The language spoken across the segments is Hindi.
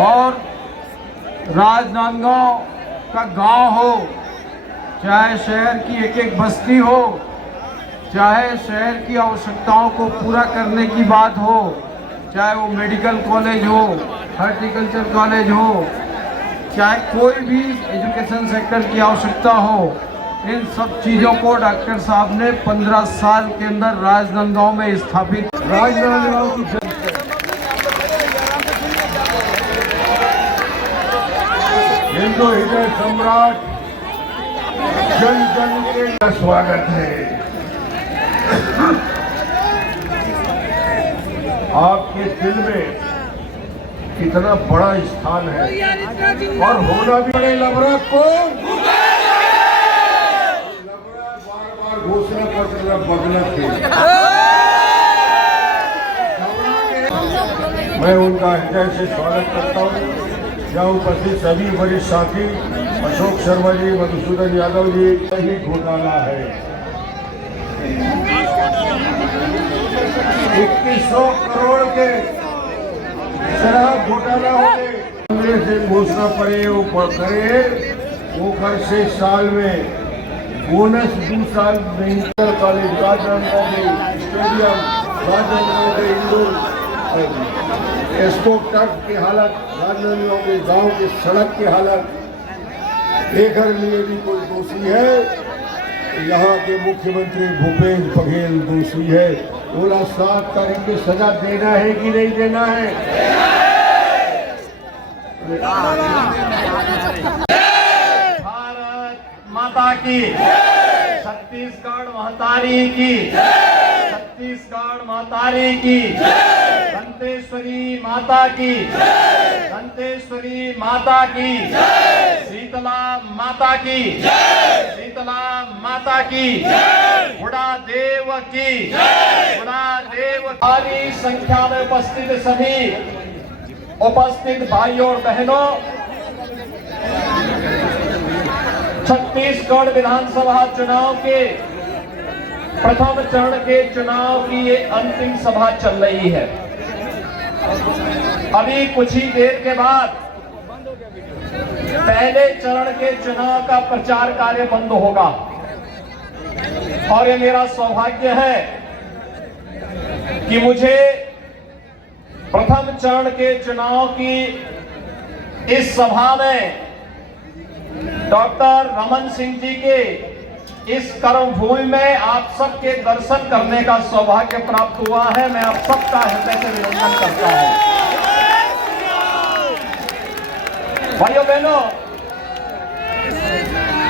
और राजनांदगांव का गांव हो, चाहे शहर की एक एक बस्ती हो, चाहे शहर की आवश्यकताओं को पूरा करने की बात हो, चाहे वो मेडिकल कॉलेज हो, हॉर्टिकल्चर कॉलेज हो, चाहे कोई भी एजुकेशन सेक्टर की आवश्यकता हो, इन सब चीज़ों को डॉक्टर साहब ने 15 साल के अंदर राजनांदगांव में स्थापित। राजनांदगांव की हिंदू हृदय सम्राट जन जन के स्वागत है। आपके दिल में कितना बड़ा स्थान है और होना भी बड़े। लबरा कौन? लबरा बार बार घोषणा पत्र बदला थे। मैं उनका हृदय से स्वागत करता हूँ। यहाँ उपस्थित सभी वरिष्ठ साथी, अशोक शर्मा जी, मधुसूदन यादव जी, सही घोटाला है। 2100 करोड़ के शराब घोटाला हो गए। कांग्रेस से घोषणा पड़े वो करे, वो कर से साल में बोनस 2 साल में इंटर कॉलेज, राजनांदगांव के स्टेडियम, राजनांदगांव के इंडोर स्पोर्ट टर्फ की हालत, राजनांदगांव के गांव की सड़क की हालत लेकर लिए भी कोई दोषी है। यहाँ के मुख्यमंत्री भूपेश बघेल दोषी है। बोला 7 तारीख की सजा देना है कि नहीं देना है? भारत माता की, छत्तीसगढ़ महतारी की, छत्तीसगढ़ महतारी की, दंतेश्वरी माता की, दंतेश्वरी माता की, शीतला माता की, शीतला माता की, बुढ़ा देव की, बुढ़ा देव। भारी संख्या में उपस्थित सभी उपस्थित भाइयों और बहनों, छत्तीसगढ़ विधानसभा चुनाव के प्रथम चरण के चुनाव की ये अंतिम सभा चल रही है। अभी कुछ ही देर के बाद पहले चरण के चुनाव का प्रचार कार्य बंद होगा और ये मेरा सौभाग्य है कि मुझे प्रथम चरण के चुनाव की इस सभा में डॉक्टर रमन सिंह जी के इस कर्मभूमि में आप सबके दर्शन करने का सौभाग्य प्राप्त हुआ है। मैं आप सबका हृदय से अभिनंदन करता हूं। भाइयों बहनों,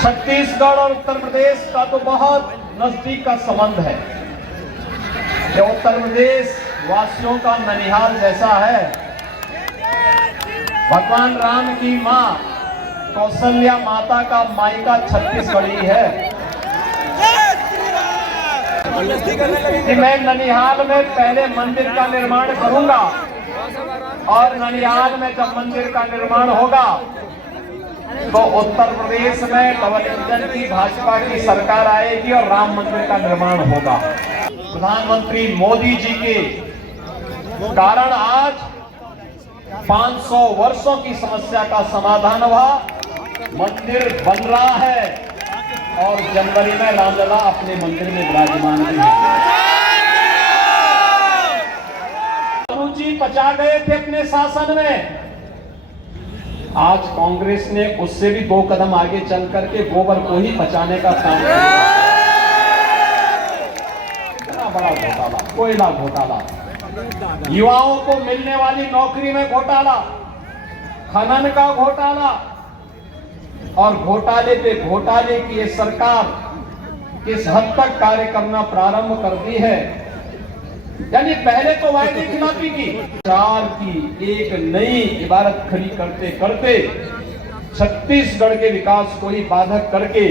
छत्तीसगढ़ और उत्तर प्रदेश का तो बहुत नजदीक का संबंध है। ये उत्तर प्रदेश वासियों का ननिहाल जैसा है। भगवान राम की मां कौशल्या माता का मायका छत्तीसगढ़ी है। कि मैं ननिहाल में पहले मंदिर का निर्माण करूंगा और ननिहाल में जब मंदिर का निर्माण होगा तो उत्तर प्रदेश में डबल इंजन की भाजपा की सरकार आएगी और राम मंदिर का निर्माण होगा। प्रधानमंत्री मोदी जी के कारण आज 500 वर्षों की समस्या का समाधान हुआ, मंदिर बन रहा है और जनवरी में रामलला अपने मंदिर में विराजमान भी है। जी पचा गए थे अपने शासन में, आज कांग्रेस ने उससे भी 2 कदम आगे चल करके गोबर को ही बचाने का काम किया। इतना बड़ा घोटाला, कोयला घोटाला, युवाओं को मिलने वाली नौकरी में घोटाला, खनन का घोटाला और घोटाले पे घोटाले की ये सरकार किस हद तक कार्य करना प्रारंभ कर दी है। यानी पहले तो वायदे खिलाफी की, चार की एक नई इबारत खड़ी करते करते छत्तीसगढ़ के विकास को ही बाधक करके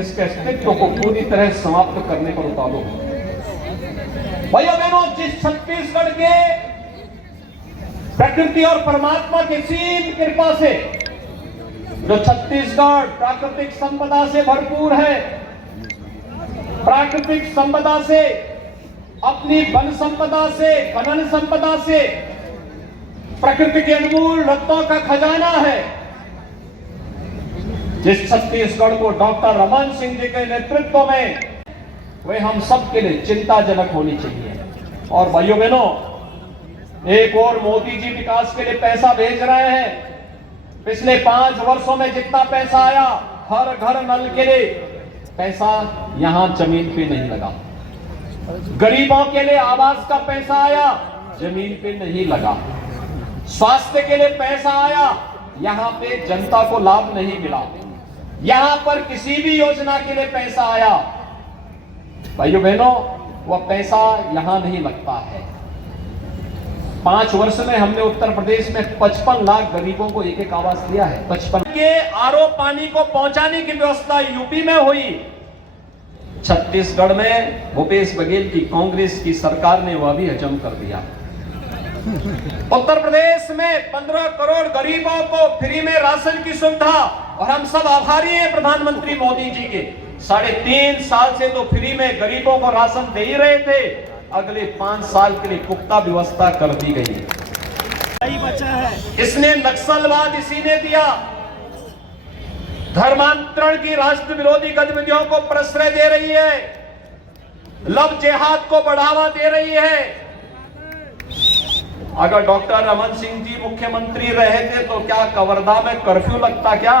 इसके अस्तित्व को पूरी तरह समाप्त करने पर उतारो। भाइयों बहनों, जिस छत्तीसगढ़ के प्रकृति और परमात्मा की सीम कृपा से जो छत्तीसगढ़ प्राकृतिक संपदा से भरपूर है, प्राकृतिक संपदा से, अपनी वन संपदा से, खनन संपदा से प्रकृति के अनमोल रत्नों का खजाना है। जिस छत्तीसगढ़ को डॉक्टर रमन सिंह जी के नेतृत्व में वे हम सब के लिए चिंताजनक होनी चाहिए। और भाइयों बहनों, एक और मोदी जी विकास के लिए पैसा भेज रहे हैं। पिछले 5 वर्षों में जितना पैसा आया हर घर नल के लिए, पैसा यहां जमीन पे नहीं लगा। गरीबों के लिए आवास का पैसा आया, जमीन पे नहीं लगा। स्वास्थ्य के लिए पैसा आया, यहां पे जनता को लाभ नहीं मिला। यहां पर किसी भी योजना के लिए पैसा आया, भाइयों बहनों, वह पैसा यहां नहीं लगता है। 5 वर्ष में हमने उत्तर प्रदेश में 55 लाख गरीबों को एक आवास दिया है। 55 के आरओ पानी को पहुंचाने की व्यवस्था यूपी में हुई। छत्तीसगढ़ में भूपेश बघेल की कांग्रेस की सरकार ने वह भी हजम कर दिया। उत्तर प्रदेश में 15 करोड़ गरीबों को फ्री में राशन की सुविधा, और हम सब आभारी हैं प्रधानमंत्री मोदी जी के। 3.5 साल से तो फ्री में गरीबों को राशन दे ही रहे थे, अगले 5 साल के लिए पुख्ता व्यवस्था कर दी गई। बचा है इसने नक्सलवाद इसी ने दिया, धर्मांतरण की राष्ट्र विरोधी गतिविधियों को प्रश्रय दे रही है, लव जिहाद को बढ़ावा दे रही है। अगर डॉक्टर रमन सिंह जी मुख्यमंत्री रहे थे तो क्या कवर्धा में कर्फ्यू लगता? क्या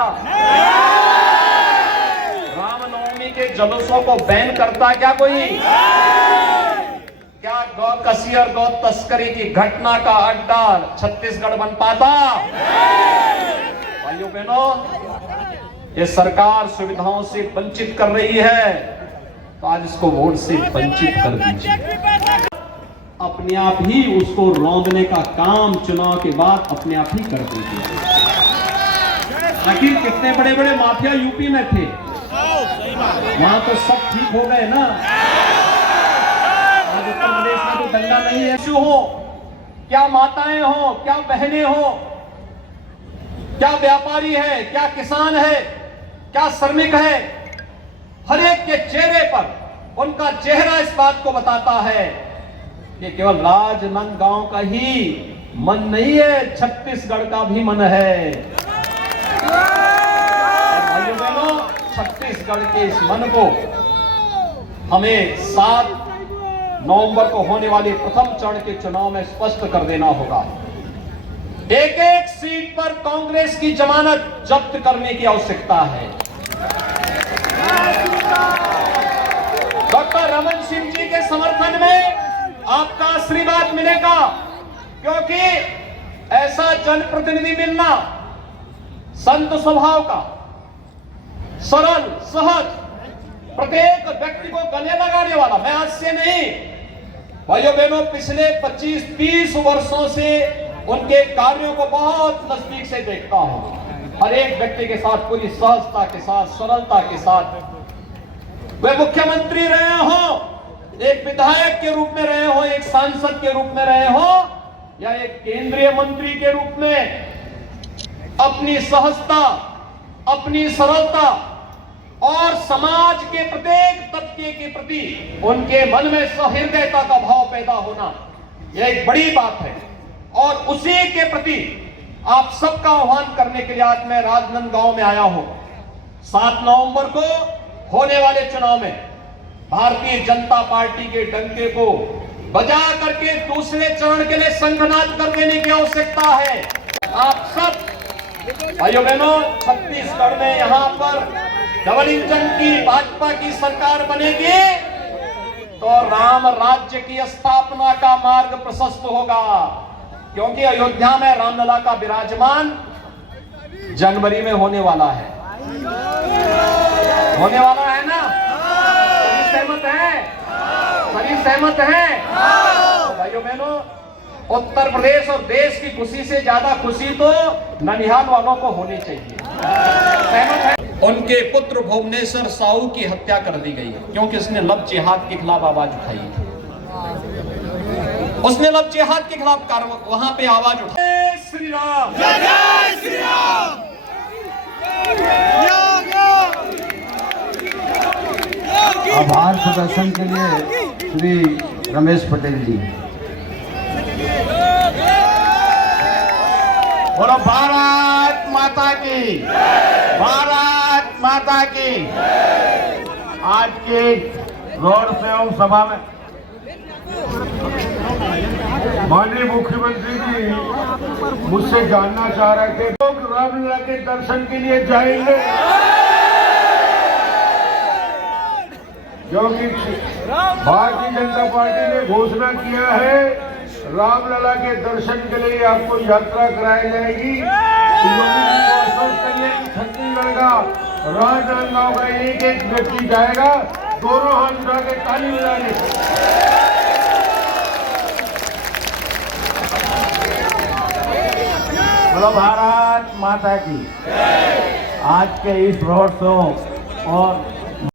रामनवमी के जुलूसों को बैन करता? क्या कोई क्या गौ कसी और गौ तस्करी की घटना का अड्डा छत्तीसगढ़ बन पाता? भाइयों बहनों, ये सरकार सुविधाओं से वंचित कर रही है, तो आज इसको वोट से वंचित कर दीजिए। अपने आप ही उसको रौंदने का काम चुनाव के बाद अपने आप ही कर दीजिए। आखिर कितने बड़े बड़े माफिया यूपी में थे, वहां तो सब ठीक हो गए ना। आज उत्तर प्रदेश में तो दंगा नहीं है। हो क्या माताएं हो, क्या बहनें हो, क्या व्यापारी है, क्या किसान है, क्या श्रमिक है, हर एक के चेहरे पर उनका चेहरा इस बात को बताता है कि केवल राजनांदगांव का ही मन नहीं है, छत्तीसगढ़ का भी मन है। भाइयों बहनों, छत्तीसगढ़ के इस मन को हमें 7 नवंबर को होने वाले प्रथम चरण के चुनाव में स्पष्ट कर देना होगा। एक एक सीट पर कांग्रेस की जमानत जब्त करने की आवश्यकता है। डॉक्टर रमन सिंह जी के समर्थन में आपका आशीर्वाद मिलेगा, क्योंकि ऐसा जनप्रतिनिधि मिलना संत स्वभाव का, सरल सहज, प्रत्येक व्यक्ति को गले लगाने वाला। मैं आज से नहीं, भाइयों बहनों, पिछले 25-30 वर्षों से उनके कार्यों को बहुत नजदीक से देखता हूं। हर एक व्यक्ति के साथ पूरी सहजता के साथ, सरलता के साथ वे मुख्यमंत्री रहे हो, एक विधायक के रूप में रहे हो, एक सांसद के रूप में रहे हो, या एक केंद्रीय मंत्री के रूप में, अपनी सहजता, अपनी सरलता और समाज के प्रत्येक तबके के प्रति उनके मन में सहृदयता का भाव पैदा होना, यह एक बड़ी बात है। और उसी के प्रति आप सबका आह्वान करने के लिए आज मैं राजनांदगांव में आया हूं। 7 नवंबर को होने वाले चुनाव में भारतीय जनता पार्टी के डंके को बजा करके दूसरे चरण के लिए संघनाद कर देने की आवश्यकता है। आप सब भाइयों बहनों, छत्तीसगढ़ में यहां पर डबल इंजन की भाजपा की सरकार बनेगी तो राम राज्य की स्थापना का मार्ग प्रशस्त होगा, क्योंकि अयोध्या में रामलला का विराजमान जनवरी में होने वाला है। होने वाला है ना? सभी सहमत है? सभी सहमत है? तो भाइयों बहनों, उत्तर प्रदेश और देश की खुशी से ज्यादा खुशी तो ननिहाल वालों को होनी चाहिए। सहमत है? उनके पुत्र भुवनेश्वर साहू की हत्या कर दी गई क्योंकि उसने लव जिहाद के खिलाफ आवाज उठाई थी। उसने लव जिहाद के खिलाफ वहां पे आवाज उठाई। जय श्री राम, जय श्री राम। आभार प्रदर्शन के लिए श्री रमेश पटेल जी। बोलो भारत माता की, भारत माता की। आज के रोड शो सभा में माननीय मुख्यमंत्री जी मुझसे जानना चाह रहे थे, लोग रामलला के दर्शन के लिए जाएंगे क्योंकि भारतीय जनता पार्टी ने घोषणा किया है रामलला के दर्शन के लिए आपको यात्रा कराई जाएगी। छत्तीसगढ़ का राजनांदगांव का एक एक व्यक्ति जाएगा, दोनों हाथ उठा के ताली बजाने। बोलो भारत माता की। आज के इस रोड शो और